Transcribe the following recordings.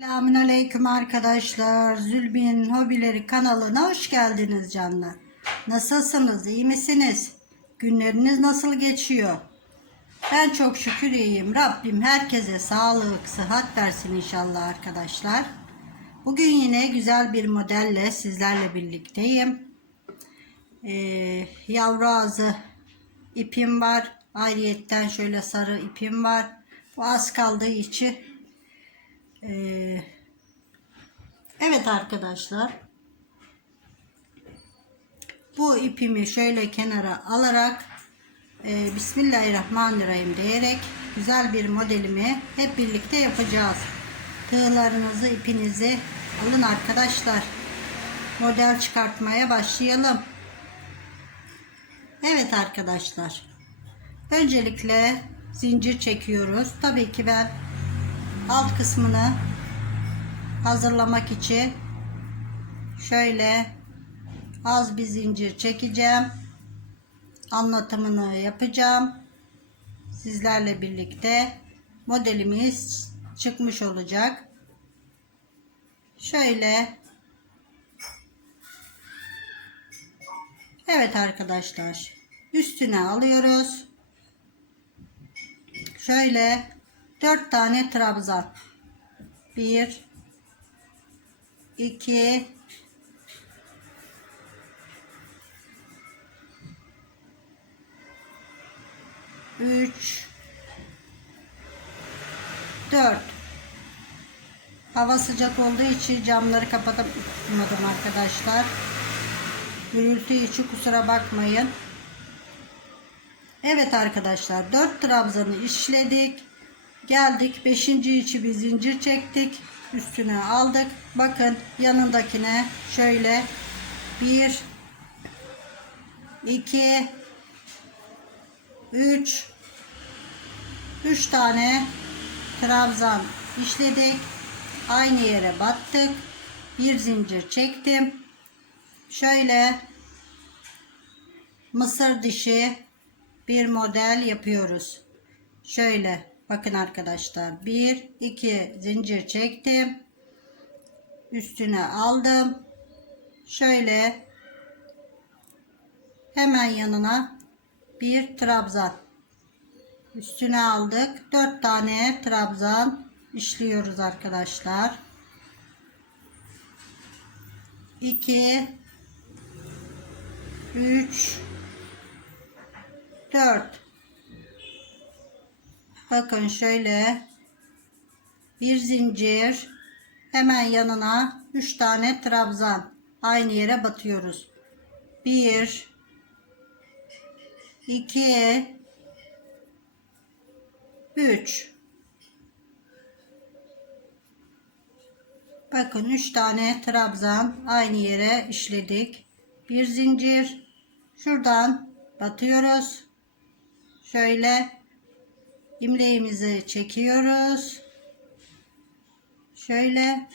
Selamünaleyküm arkadaşlar. Zülbin Hobileri kanalına hoş geldiniz canlar. Nasılsınız? İyi misiniz? Günleriniz nasıl geçiyor? Ben çok şükür iyiyim. Rabbim herkese sağlık, sıhhat versin inşallah arkadaşlar. Bugün yine güzel bir modelle sizlerle birlikteyim. Ee, yavru ağzı ipim var. Ayrıyetten şöyle sarı ipim var. Bu az kaldığı için ee, evet arkadaşlar. Bu ipimi şöyle kenara alarak e, Bismillahirrahmanirrahim diyerek güzel bir modelimi hep birlikte yapacağız. Tığlarınızı, ipinizi alın arkadaşlar. Model çıkartmaya başlayalım. Evet arkadaşlar. Öncelikle zincir çekiyoruz. Tabii ki ben alt kısmını hazırlamak için şöyle az bir zincir çekeceğim. Anlatımını yapacağım. Sizlerle birlikte modelimiz çıkmış olacak. Şöyle Evet arkadaşlar. Üstüne alıyoruz. Şöyle 4 tane trabzan. 1 2 3 4 Hava sıcak olduğu için camları kapatamadım arkadaşlar. Gürültü için kusura bakmayın. Evet arkadaşlar 4 trabzanı işledik. Geldik 5. içi bir zincir çektik. Üstüne aldık. Bakın yanındakine şöyle 1 2 3 3 tane trabzan işledik. Aynı yere battık. Bir zincir çektim. Şöyle mısır dişi bir model yapıyoruz. Şöyle bakın arkadaşlar. 1 2 zincir çektim. Üstüne aldım. Şöyle hemen yanına bir trabzan. Üstüne aldık. 4 tane trabzan işliyoruz arkadaşlar. 2 3 4 Bakın şöyle bir zincir hemen yanına 3 tane trabzan aynı yere batıyoruz. 1 2 3 Bakın 3 tane trabzan aynı yere işledik. Bir zincir şuradan batıyoruz. Şöyle imleğimizi çekiyoruz. Şöyle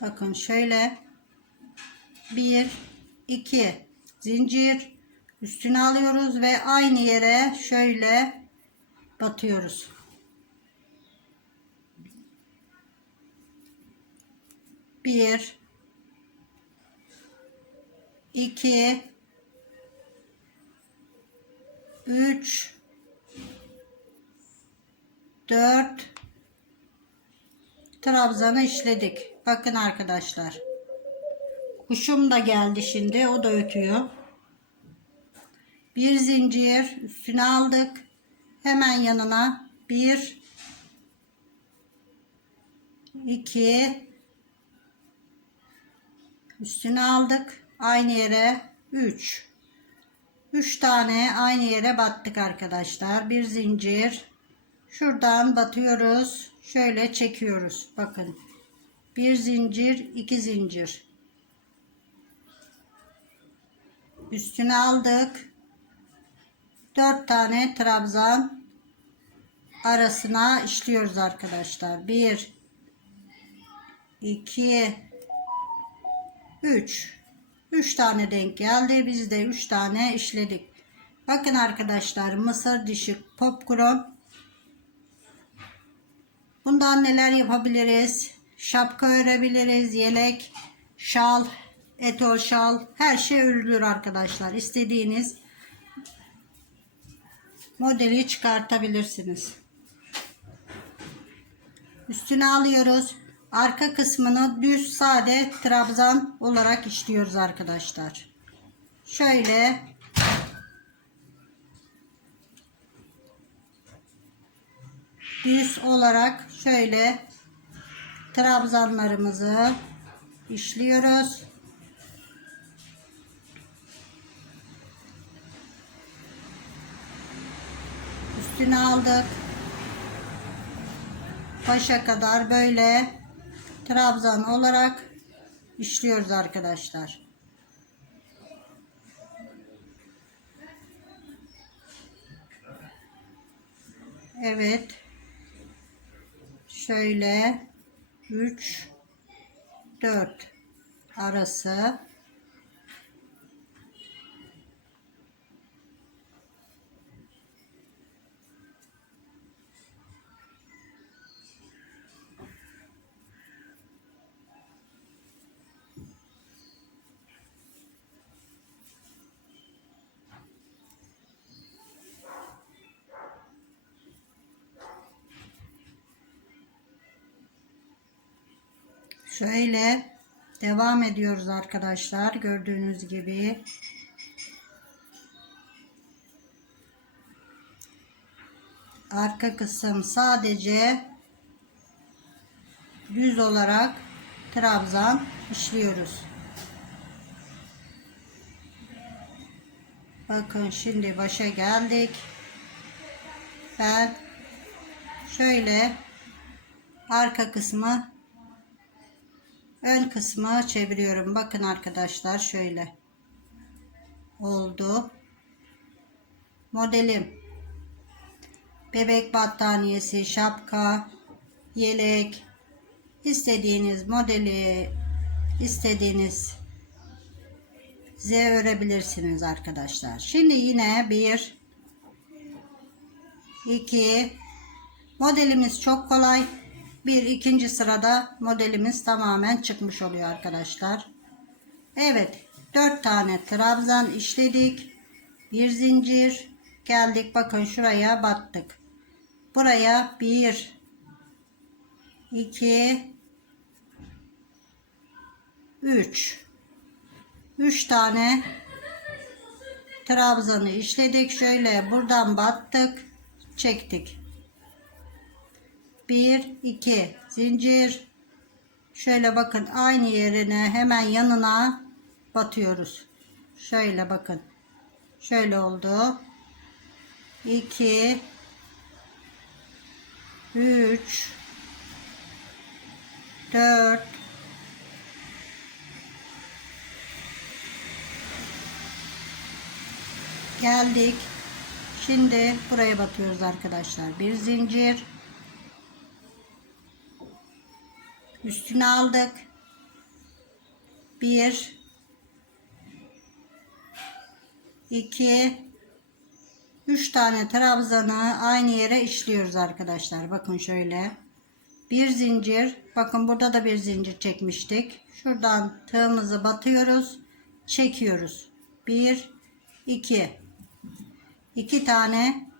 bakın şöyle 1 2 zincir üstüne alıyoruz ve aynı yere şöyle batıyoruz. Bir, iki, üç, dört trabzanı işledik. Bakın arkadaşlar. Kuşum da geldi şimdi. O da ötüyor. Bir zincir üstüne aldık. Hemen yanına bir, iki, üstüne aldık. Aynı yere 3. 3 tane aynı yere battık arkadaşlar. Bir zincir. Şuradan batıyoruz. Şöyle çekiyoruz. Bakın. Bir zincir, iki zincir. Üstüne aldık. 4 tane trabzan arasına işliyoruz arkadaşlar. 1 2 3 3 tane denk geldi. Biz de 3 tane işledik. Bakın arkadaşlar mısır dişi popcorn Bundan neler yapabiliriz? Şapka örebiliriz, yelek, şal, etol şal, her şey örülür arkadaşlar. İstediğiniz modeli çıkartabilirsiniz. Üstüne alıyoruz. Arka kısmını düz sade trabzan olarak işliyoruz arkadaşlar. Şöyle düz olarak şöyle trabzanlarımızı işliyoruz. Üstüne aldık. Başa kadar böyle trabzan olarak işliyoruz arkadaşlar. Evet. Şöyle 3 4 arası Şöyle devam ediyoruz arkadaşlar. Gördüğünüz gibi. Arka kısım sadece düz olarak trabzan işliyoruz. Bakın şimdi başa geldik. Ben şöyle arka kısmı ön kısmı çeviriyorum. Bakın arkadaşlar şöyle oldu. Modelim bebek battaniyesi, şapka, yelek istediğiniz modeli istediğiniz size örebilirsiniz arkadaşlar. Şimdi yine bir iki modelimiz çok kolay. Bir ikinci sırada modelimiz tamamen çıkmış oluyor arkadaşlar. Evet. Dört tane trabzan işledik. Bir zincir. Geldik. Bakın şuraya battık. Buraya bir, iki, üç. Üç tane trabzanı işledik. Şöyle buradan battık. Çektik. 1 2 zincir. Şöyle bakın aynı yerine hemen yanına batıyoruz. Şöyle bakın. Şöyle oldu. 2 3 4 geldik. Şimdi buraya batıyoruz arkadaşlar. Bir zincir üstüne aldık. Bir, iki, üç tane trabzanı aynı yere işliyoruz arkadaşlar. Bakın şöyle. Bir zincir. Bakın burada da bir zincir çekmiştik. Şuradan tığımızı batıyoruz. Çekiyoruz. Bir, iki. iki tane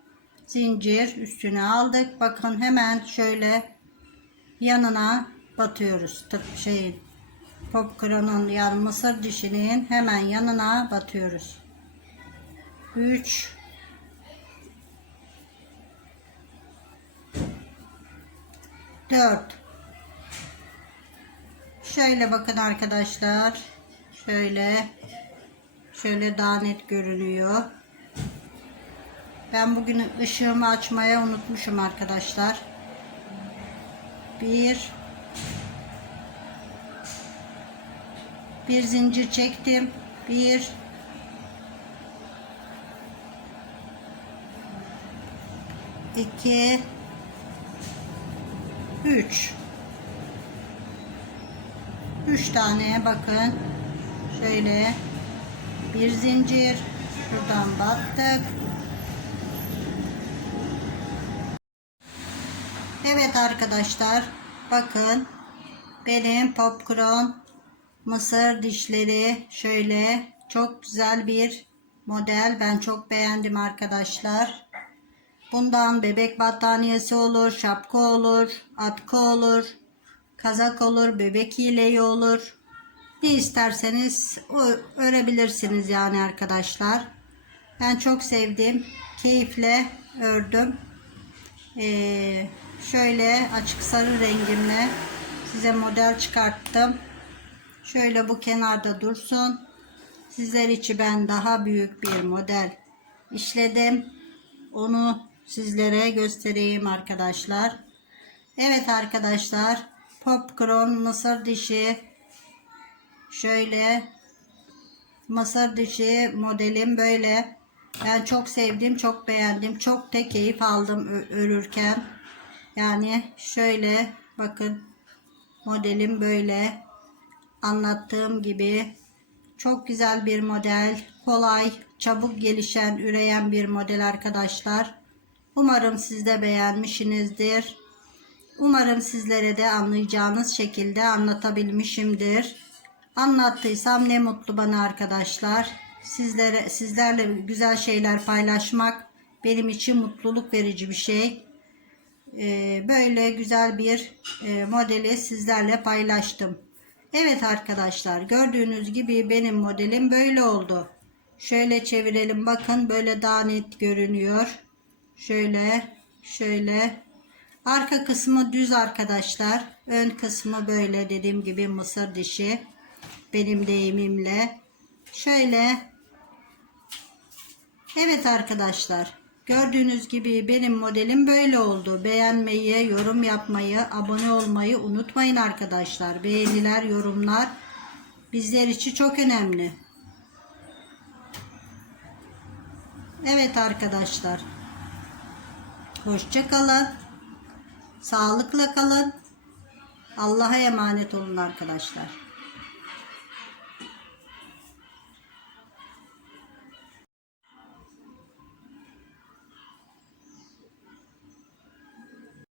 zincir üstüne aldık. Bakın hemen şöyle yanına batıyoruz. Tıp şey popkronun yani mısır dişinin hemen yanına batıyoruz. 3 4 Şöyle bakın arkadaşlar. Şöyle şöyle daha net görünüyor. Ben bugün ışığımı açmaya unutmuşum arkadaşlar. 1 bir zincir çektim. Bir. İki. Üç. Üç tane bakın. Şöyle. Bir zincir. Şuradan battık. Evet arkadaşlar bakın. Benim popcorn mısır dişleri şöyle çok güzel bir model. Ben çok beğendim arkadaşlar. Bundan bebek battaniyesi olur, şapka olur, atkı olur, kazak olur, bebek yeleği olur. Ne isterseniz örebilirsiniz yani arkadaşlar. Ben çok sevdim. Keyifle ördüm. Ee, şöyle açık sarı rengimle size model çıkarttım. Şöyle bu kenarda dursun. Sizler için ben daha büyük bir model işledim. Onu sizlere göstereyim arkadaşlar. Evet arkadaşlar. Popcorn mısır dişi şöyle mısır dişi modelim böyle. Ben çok sevdim, çok beğendim. Çok da keyif aldım örürken. Yani şöyle bakın modelim böyle anlattığım gibi çok güzel bir model. Kolay, çabuk gelişen, üreyen bir model arkadaşlar. Umarım siz de beğenmişsinizdir. Umarım sizlere de anlayacağınız şekilde anlatabilmişimdir. Anlattıysam ne mutlu bana arkadaşlar. Sizlere sizlerle güzel şeyler paylaşmak benim için mutluluk verici bir şey. Ee, böyle güzel bir e, modeli sizlerle paylaştım. Evet arkadaşlar gördüğünüz gibi benim modelim böyle oldu. Şöyle çevirelim bakın böyle daha net görünüyor. Şöyle şöyle arka kısmı düz arkadaşlar. Ön kısmı böyle dediğim gibi mısır dişi. Benim deyimimle. Şöyle Evet arkadaşlar. Gördüğünüz gibi benim modelim böyle oldu. Beğenmeyi, yorum yapmayı, abone olmayı unutmayın arkadaşlar. Beğeniler, yorumlar bizler için çok önemli. Evet arkadaşlar. Hoşça kalın. Sağlıkla kalın. Allah'a emanet olun arkadaşlar.